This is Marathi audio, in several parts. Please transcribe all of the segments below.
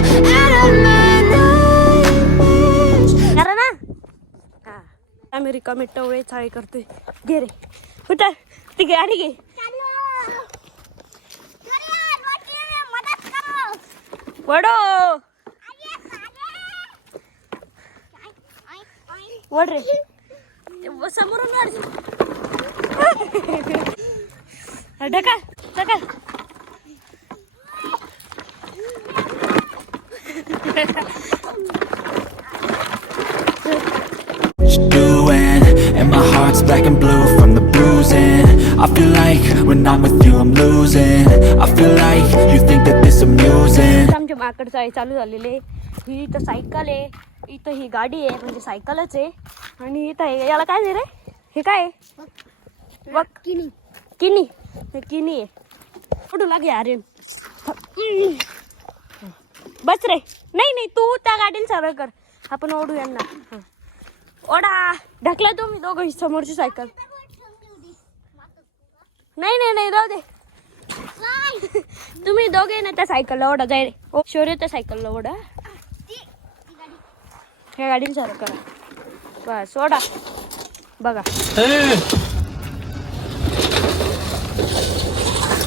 out of my nightmares. करा ना हा आम्ही रिकामे टवळे चाळे करतोय. घे रे कुठं ती गाडी घे. वडो वड रे समोरून वाढ. ढका ढका doing and my heart's black and blue from the bruising. I feel like when I'm with you I'm losing. I feel like you think that this amusing. आमच्या माकड चाळी चालू झालेले. ही इथं सायकल आहे, इथं ही गाडी आहे म्हणजे सायकलच आहे. आणि इथं आहे याला काय नाही रे हे काय आहे बघ किनी किनी हे किनी आहे. कुठं लागे अरे बस रे. नाही नाही तू त्या गाडीला सरळ कर आपण ओढू यांना. ओढा ढकला तुम्ही दोघं समोरची सायकल. नाही नाही नाही राहू दे तुम्ही दोघे ना त्या सायकलला ओढा जाय रे. ओ शौर्य त्या सायकलला ओढा. ह्या गाडीला सरळ करा बस ओढा बघा.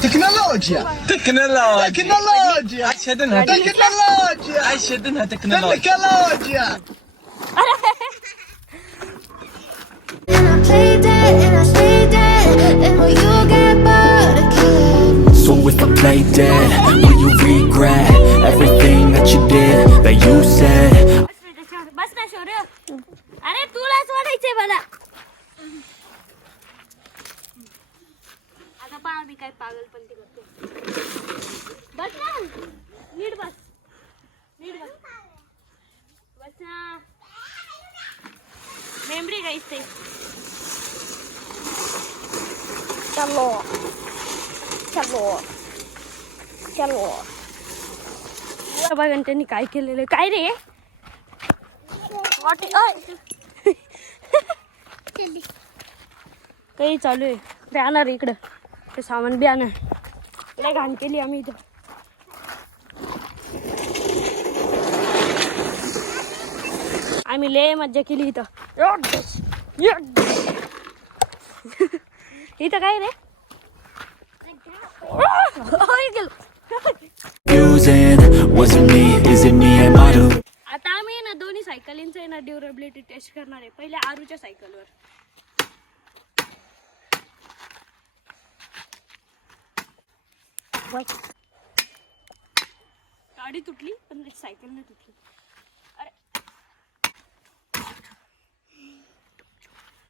تكنولوجيا تكنولوجيا اشهدنها تكنولوجيا اشهدنها تكنولوجيا. And I play dead and I stay dead. And will you get bored again? So if I play dead, will you regret everything that you did, that you said? बस ना शौर्य. अरे तुलाच वाढायचंय मला. आता पहा मी काय पागलपंती करतो. बस ना नीट बस नीट बस बस ना. मेमरी गाईस ते चलो चलो चलो. बघा त्यांनी काय केलेलं काय रे वाटे काही चालू आहे. ते आणणार इकडं ते सामान बी आणणार. लय घाण केली आम्ही इथं. आम्ही लय मज्जा केली इथं. इथं काय रे Using, was it me, is it me, am I the आता आम्ही ना दोन्ही सायकलींचं आहे ना ड्युरेबिलिटी टेस्ट करणार आहे. पहिले आरूच्या सायकलवर. गाडी तुटली पण सायकल नाही तुटली.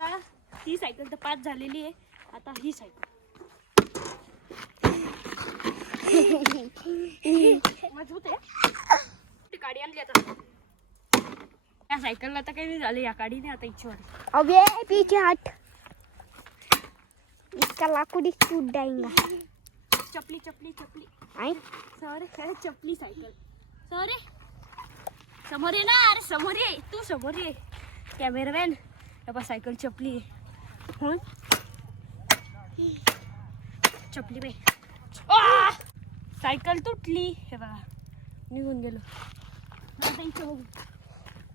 अरे ही सायकल तर पास झालेली आहे. आता ही सायकल मजबूत आहे. ती गाडी आणली आता. या सायकलला आता काही नाही झालं. या गाडीने आता इच्छा वाटली. अबे पीछे हट, इसका लाकूड टूट जाएगा. चपली चपली चपली आई सॉरी चपली सायकल सॉरी. समोर ये ना. अरे समोर ये तू समोर ये कॅमेरामॅन. बाबा सायकल चपली आहे. चपली बाई सायकल तुटली. हे बघा निघून गेलो. आता इच्छा बघू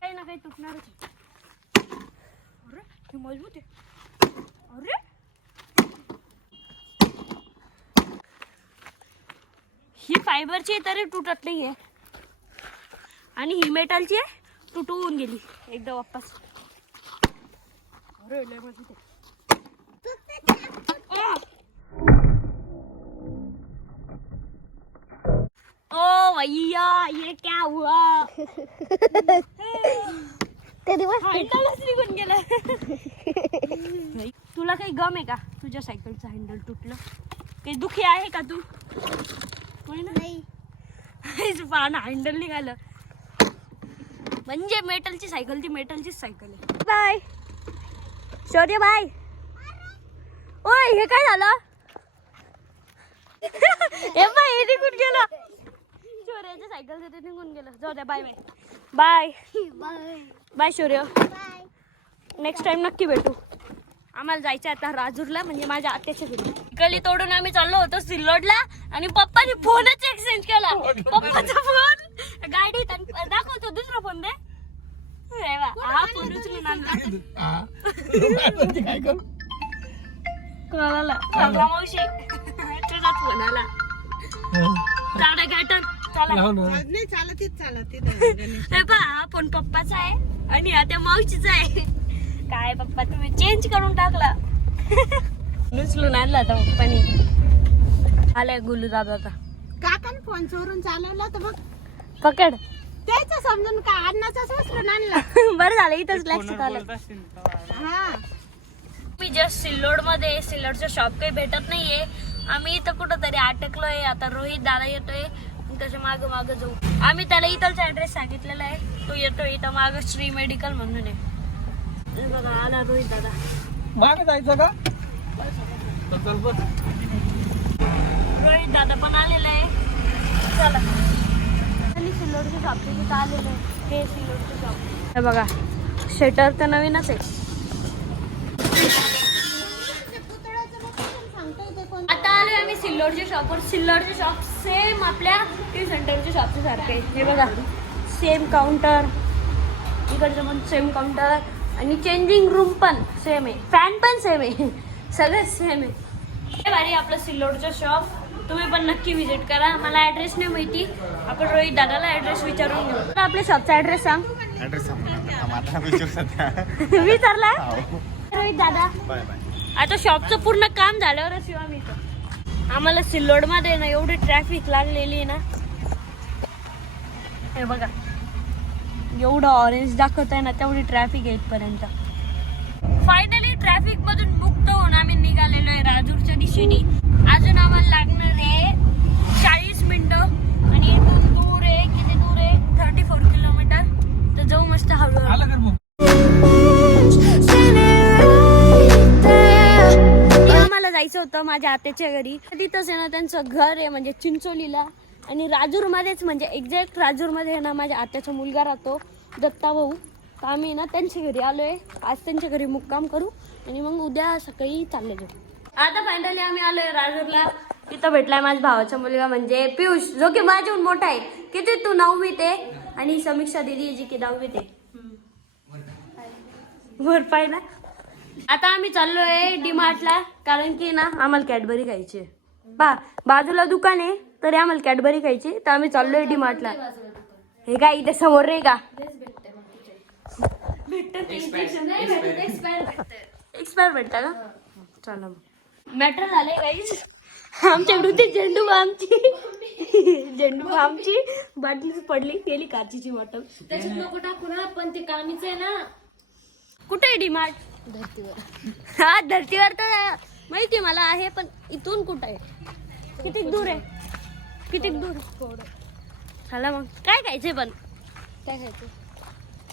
काही ना काही तुटणारच आहे. अरे हे मजबूत आहे. अरे ही फायबरची आहे तरी तुटत नाही आहे. आणि ही मेटलची आहे तुटून गेली एकदा वापस. अरे लय मजबूत आहे. ओ भैया ये क्या हुआ. ते दिवस हँडलच निघून गेलं. तुला काही गम आहे का तुझ्या सायकलचं हँडल तुटलं. काही दुखी आहे का तू. नाही पान हँडल निघालं म्हणजे मेटलची सायकल ती मेटलचीच सायकल आहे. बाय शौर्य बाय. ओय हे काय झालं. हे बाय हे निघून गेलं. शौर्याच्या सायकल ते निघून गेलं. जाऊ द्या बाय बाय बाय बाय शौर्य. नेक्स्ट टाइम नक्की भेटू. आम्हाला जायचं आता राजूरला म्हणजे माझ्या आत्याच्या घरी. गली तोडून आम्ही चाललो होतो सिल्लोडला आणि पप्पाने फोनच एक्सचेंज केला. पप्पाचा फोन गाडी फोन दे. अरे वा, हा फोन उचलून आणला. काय करू कोणाला सांगा मावशी तुझा फोन आला. चावडा घ्या चला. हे पहा, हा फोन पप्पाचा आहे आणि हा त्या मावशीचा आहे. काय पप्पा तुम्ही चेंज करून टाकला. उचलून आणला आता पप्पानी. आलाय गुलू दादा आता. काकाने फोन चोरून चालवला तर मग पकड. त्याच समजून का अन्नाचाच उचलून आणला. बरं झालं इथंच लक्षात आलं. हा मी जस्ट सिल्लोड मध्ये, सिल्लोडचं शॉप काही भेटत नाहीये. आम्ही इथं कुठंतरी अटकलोय. आता रोहित दादा येतोय, त्याच्या माग माग जाऊ. आम्ही त्याला इथलचा ऍड्रेस सांगितलेला आहे. तो येतोय इथं माग श्री मेडिकल म्हणून आहे. हे बघा आला रोहित दादा. मागे जायचं का चल बघ. रोहित दादा पण आलेला आहे. चला आणि सिल्लोडच्या शॉपच्या तिथं आलेलं आहे. हे सिल्लोडचं शॉप. हे बघा शटर तर नवीनच आहे. आता आलोय आम्ही सिल्लोडच्या शॉपवर. सिल्लोडचे शॉप सेम आपल्या टी सेंटरच्या शॉपच्या सारखे आहे. हे बघा सेम काउंटर, इकडचं पण सेम काउंटर आणि चेंजिंग रूम पण सेम आहे. फॅन पण सेम आहे. सगळं सेम आहे. हे भारी आपलं सिल्लोडचं शॉप. तुम्ही पण नक्की व्हिजिट करा. मला ऍड्रेस नाही माहिती. आपण रोहित दादाला ऍड्रेस विचारून घेऊ. तर आपल्या शॉपचा ऍड्रेस सांग. विचारला रोहित दादा. आता शॉपचं पूर्ण काम झाल्यावरच येऊ आम्ही इथं. आम्हाला सिल्लोड मध्ये ना एवढी ट्रॅफिक लागलेली आहे ना. हे बघा एवढं ऑरेंज दाखवत आहे ना, तेवढी ट्रॅफिक आहे इथपर्यंत. फायनली ट्रॅफिक मधून मुक्त होऊन आम्ही निघालेलो आहे राजूरच्या दिशेने. अजून आम्हाला लागणार आहे 40 मिनिटं आणि इथून दूर आहे. किती दूर आहे? 34 किलोमीटर. तर जाऊ मस्त हळूहळू. आम्हाला जायचं होतं माझ्या आत्याच्या घरी. तिथंच आहे ना त्यांचं घर आहे, म्हणजे चिंचोलीला. आणि राजूरमध्येच, म्हणजे एक्झॅक्ट राजूरमध्ये आहे ना माझ्या आत्याचा मुलगा राहतो, दत्ता भाऊ. तर आम्ही ना त्यांच्या घरी आलोय. आज त्यांच्या घरी मुक्काम करू आणि मग उद्या सकाळी चालले जाऊ. आता फायनली आम्ही आलोय राजूरला. तिथं भेटलाय माझ्या भावाचा मुलगा म्हणजे पियुष, जो की माझ्याहून मोठा आहे. किती तू 9वीत आहे आणि समीक्षा दिदी जी की 10वीत आहे. वर पाहिला. आता आम्ही चाललोय डीमार्टला, कारण की ना आम्हाला कॅडबरी खायची. बाजूला दुकान आहे तरी आम्हाला कॅडबरी खायची. तर आम्ही चाललोय डीमार्टला. हे काय इथे समोर रे का एक्सपायर भेटता का? चला मग मॅटर झालंय गाईज. आमच्याकडून ते झेंडू आमची बाटली पडली गेली, काचीची बॉटल. त्याच्यात नको टाकू ना, पण ते कामीच आहे ना. कुठे आहे डीमार्ट? हा धर्तीवर तर माहिती मला आहे, पण इथून कुठं आहे? किती दूर आहे? किती दूर? चला मग काय खायचंय? पण काय खायचं?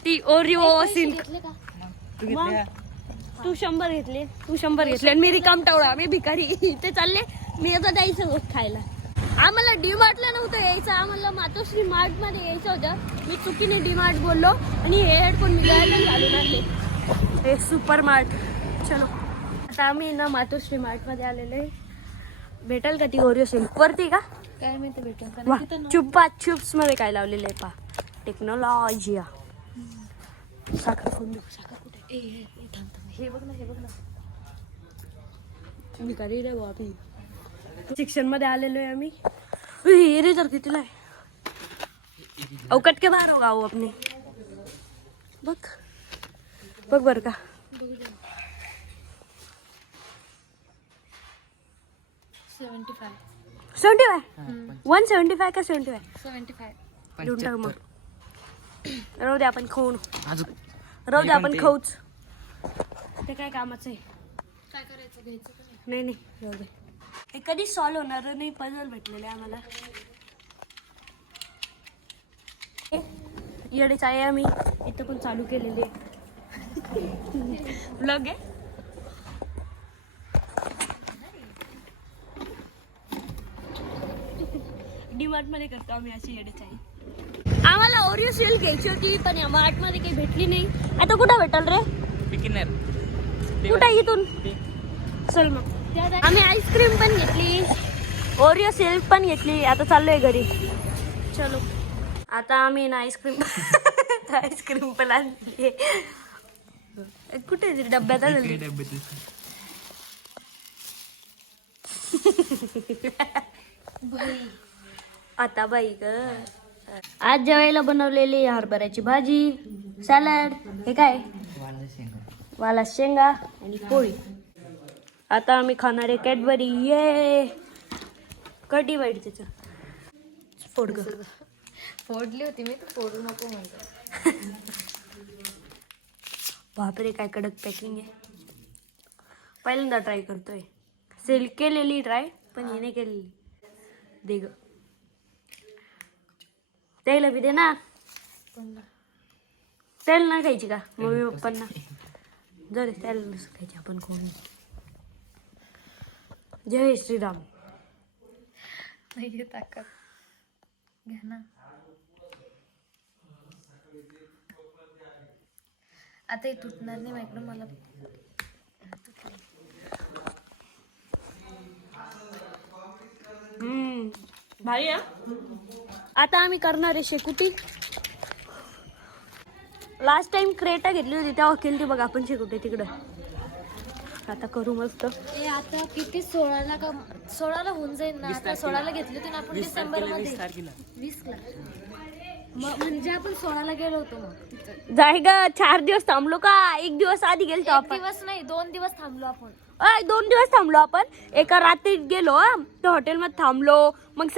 ती ओरिओ सिल्क. घेतले का? तू 100 घेतले, तू 100 घेतले आणि मी रिकाम टावळा, मी भिकारी. इथे चालले मी आता जायचं खायला. आम्हाला डीमार्टला नव्हतं यायचं, आम्हाला मातोश्री मार्ट मध्ये यायचं होतं. मी चुकीने डीमार्ट बोललो आणि हे हेडफोन मी गळ्यात घालून आणले. हे सुपर मार्ट. चलो आता आम्ही ना मातोश्री मार्ट मध्ये आलेलो आहे. भेटेल का ती ओरिओ सिल्क वरती का? काय माहिती भेटेल. वा चुप्पा चुप्स मध्ये काय लावलेलं आहे पा. टेक्नॉलॉजी. साखर फोन देऊ. साखर कुठे? हे बघ ना, हे बघ ना. भिकारी रे बाबी. शिक्षण मध्ये आलेलो आहे आम्ही. हे तर कितीला आहे? अवकट के बाहेर होगा अपने. बघ बघ बर का. 75 175 का 75? देऊन टाक मग. राहू दे आपण खाऊन. राहू दे आपण खाऊच. ते काय कामाचं आहे? काय करायचं? घ्यायचं का नाही नाही राहू दे. हे कधी सॉल्व्ह होणार नाही. पझल भेटलेले आम्हाला. येडेच आहे आम्ही. इथं पण चालू केलेली आहे व्लॉग आहे. डीमार्ट मध्ये करतो आम्ही अशी येडेच आहे. आम्हाला ओरिओ सिल्क घ्यायची होती पण या मार्ट मध्ये काही भेटली नाही. आता कुठं भेटल रे? कुठं? इथून चल मग. आम्ही आईस्क्रीम पण घेतली, ओरिओ सिल्क पण घेतली. आता चाललोय घरी. चलो आता आम्ही ना आईस्क्रीम आईस्क्रीम पण आणली कुठे आहे ती? डब्यात आणली. आता बाई ग आज जेवायला बनवलेली हरभऱ्याची भाजी, सॅलड, हे काय वाला शेंगा आणि पोळी. आता आम्ही खाणार आहे कॅडबरी. ये कटी वाईट त्याचं फोड ग. फोडली होती मी, तर फोडू नको म्हणतो. बापरे काय कडक पॅकिंग आहे. पहिल्यांदा ट्राय करतोय. सेल केलेली ट्राय पण हिने केलेली. दे ग त्याला बी दे ना. तेल ना खायची का मम्मी पप्पांना? जर तेल नसं खायची आपण कोणी. जय श्रीराम. नाही ताकद घ्या ना. आता हे तुटणार नाही माझ्याकडं. मला भारी आहे. आता आम्ही करणार आहे शेकुटी. लास्ट टाइम क्रेटा घेतली होती तेव्हा केली बघा आपण शेकुटी तिकडं. आता करू मस्त. हे आता किती 16ला का 16ला होऊन जाईल ना. आता 16ला घेतली होती ना आपण डिसेंबर मध्ये. 20ला म्हणजे आपण 16ला गेलो होतो. मग तिथं जाय ग 4 दिवस थांबलो का? 1 दिवस आधी गेलो एक आपण. दिवस नाही 2 दिवस थांबलो आपण. 2 दिवस थांबलो आपण. एका रात्री गेलो त्या हॉटेलमध्ये थांबलो. मग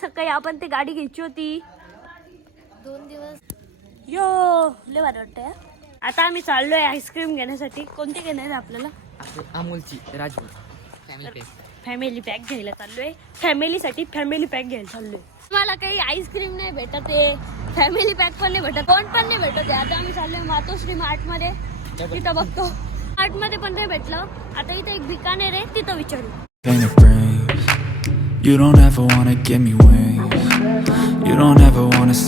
सकाळी आपण ते गाडी घ्यायची होती. 2 दिवस. यो लय भारी वाटतंय. आता आम्ही चाललोय आईस्क्रीम घेण्यासाठी. कोणती घेणार आहे आपल्याला? अमूलची Rajput family pack. Family pack घ्यायला चाललोय. फॅमिलीसाठी फॅमिली पॅक घ्यायला चाललोय. मला काही आईस्क्रीम नाही भेटत आहे, फॅमिली पॅक पण नाही भेटत, कोण पण नाही भेटत आहे. आता आम्ही चाललोय मातोश्री मार्ट मध्ये. तिथं बघतो मार्ट मध्ये पण नाही भेटलं. आता इथे एक बिकानेर आहे तिथं विचारू. Pain it brings. You don't ever wanna give me wings. You don't ever wanna